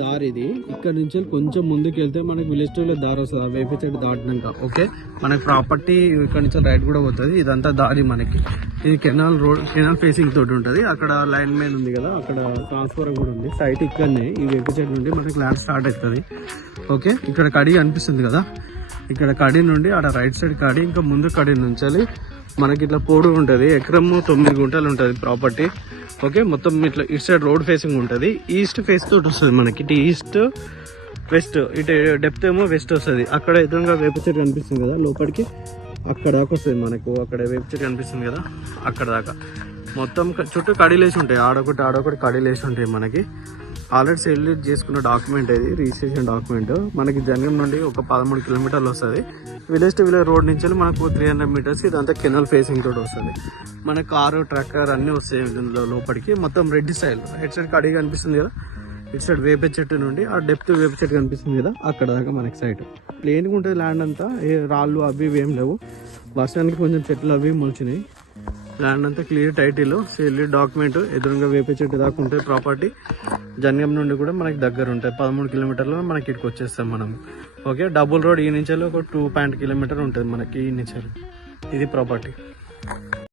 దారి ఇది. ఇక్కడ నుంచి కొంచెం ముందుకు వెళ్తే మనకి విలేజ్ లో దారి వస్తుంది, వేప చెట్టు దాటినాక. ఓకే, మనకి ప్రాపర్టీ ఇక్కడ నుంచి రైట్ కూడా పోతుంది. ఇదంతా దారి మనకి. ఇది కెనాల్ రోడ్, కెనాల్ ఫేసింగ్ తోటి ఉంటుంది. అక్కడ లైన్ మ్యాన్ ఉంది కదా, అక్కడ ట్రాన్స్ఫర్ కూడా ఉంది. సైట్ ఇక్కడనే ఈ వేప చెట్టు నుండి మనకి ల్యాండ్ స్టార్ట్ అవుతుంది. ఓకే, ఇక్కడ కడి అనిపిస్తుంది కదా, ఇక్కడ కడి నుండి ఆడ రైట్ సైడ్ కడి, ఇంకా ముందు కడి నుంచి మనకి ఇట్లా పోడు ఉంటుంది. ఎకరము 9 గుంటలు ఉంటుంది ప్రాపర్టీ. ఓకే, మొత్తం ఇట్లా ఇటు సైడ్ రోడ్ ఫేసింగ్ ఉంటుంది. ఈస్ట్ ఫేస్ తోటి వస్తుంది మనకి. ఇటు ఈస్ట్ వెస్ట్, ఇటు డెప్త్ ఏమో వెస్ట్ వస్తుంది. అక్కడ ఎదురుగా వేప చెట్టు కనిపిస్తుంది కదా లోపలికి, అక్కడ దాకా వస్తుంది మనకు. అక్కడ వేప చెట్టు కనిపిస్తుంది కదా, అక్కడ దాకా మొత్తం చుట్టూ కడీలేసి ఉంటాయి. ఆడొకటి కడీలేసి ఉంటాయి మనకి. ఆల్రెడీ సెల్ చేసుకున్న డాక్యుమెంట్ ఇది, రిజిస్ట్రేషన్ డాక్యుమెంట్. మనకి జంగం నుండి ఒక 13 కిలోమీటర్లు వస్తుంది. విలేజ్ టు విలేజ్ రోడ్ నుంచి మనకు 300 మీటర్స్. ఇదంతా కెనాల్ ఫేసింగ్ తోటి వస్తుంది. మన కారు, ట్రక్కర్ అన్నీ వస్తాయి దీనిలో లోపలికి. మొత్తం రెడ్ సైడ్, హెడ్ సైడ్ కడిగి కనిపిస్తుంది కదా, ఇటు సైడ్ వేప చెట్టు నుండి ఆ డెప్త్ వేప చెట్టు కనిపిస్తుంది కదా, అక్కడ దాకా మనకి సైట్ ప్లేన్గా ఉంటుంది. ల్యాండ్ అంతా ఏ రాళ్ళు అవి ఇవి ఏం లేవు. వర్షానికి కొంచెం చెట్లు అవి మొలిచినాయి. ల్యాండ్ అంతా క్లియర్ టైటిల్, సేల్ డాక్యుమెంట్. ఎదురుగా వేప చెట్టు దాకా ఉంటుంది ప్రాపర్టీ. జనగం నుండి కూడా మనకి దగ్గర ఉంటాయి. 13 కిలోమీటర్లో మనకి ఇక్కడికి వచ్చేస్తాం మనం. ఓకే, డబుల్ రోడ్ ఈ నుంచి ఒక 2 కిలోమీటర్ ఉంటుంది మనకి ఈ నుంచి. ఇది ప్రాపర్టీ.